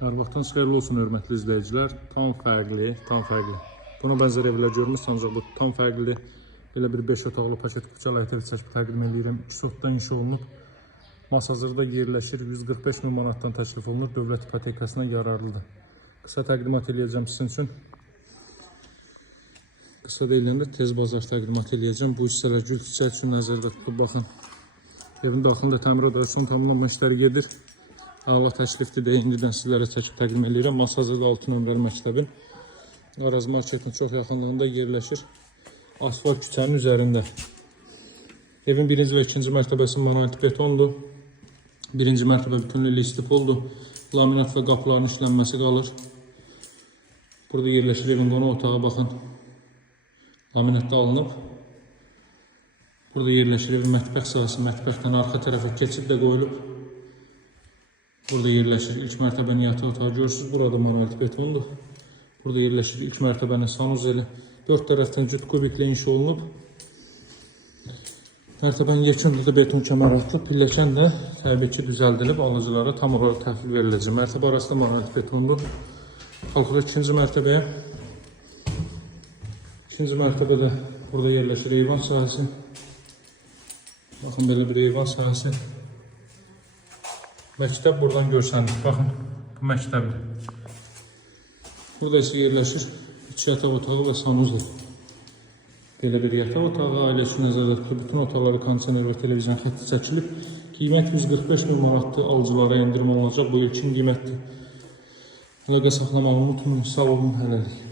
Hər vaxtınız xeyirli olsun, hörmətli izləyicilər. Tam fərqli. Buna bənzər evlər görmüsünüz, ancaq bu tam fərqlidir. Belə bir 5 otaqlı paket kupçalı ev çəkib təqdim edirəm. 2 sotdan inşa olunub. Masazırda yerləşir, 145 min manatdan təklif olunur. Dövlət ipotekasına yararlıdır. Qısa təqdimat eləyəcəm sizin üçün. Qısa deyiləndə tez bazar təqdimat eləyəcəm. Bu hissələr gül çiçək üçün nəzərdə tutub baxın. Evin daxilində təmirat son tamamlanma işləri gedir. Allah təklifdir də indidən sizlərə çəkib təqdim edirəm. Masazırda 6 nömrəli məktəbin Araz marketin çox yaxınlığında yerləşir. Asfalt küçənin üzərində. Evin 1-ci və 2-ci mərtəbəsi monolit betondur. 1-ci mərtəbə bütünlüklə istipoldur. Laminat və qapıların işlənməsi qalır. Burada yerləşir evin qonaq otağı, baxın. Laminatda alınıb. Burada yerləşir evin mətbəx sahəsi. Mətbəxdən arxa tərəfə keçid də qoyulub. Burada yerləşir ilk mərtəbənin yataq otağı, görürsünüz. Burada monolit betondur. Burada yerləşir ilk mərtəbənin sanuzeli. 4 tərəfdən cüt kubiklə inşa olunub. Mərtəbənin yekunda da beton kəmər atılıb. Pilləkən də təbii ki düzəldilib, alıcılara tam olaraq təhvil veriləcək. Mərtəbə arasında monolit betondur. Qalxırıq 2-ci mərtəbəyə. 2-ci mərtəbədə burada yerləşir eyvan sahəsi. Baxın, belə bir eyvan sahəsi. Məktəb buradan görsənir. Baxın, bu məktəbdir. Burada isə yerləşir 2 yataq otağı və sanuzlu. Belə bir yataq otağı, ailə üçün nəzərdə tutulub. Bütün otaqları kondisioner və televizyon xətti çəkilib. Qiymət 145 min manatdır, alıcılara endirim olunacaq. Bu ilkin qiymətdir. Əlaqə saxlamağı unutmayın. Sağ olun, hələlik.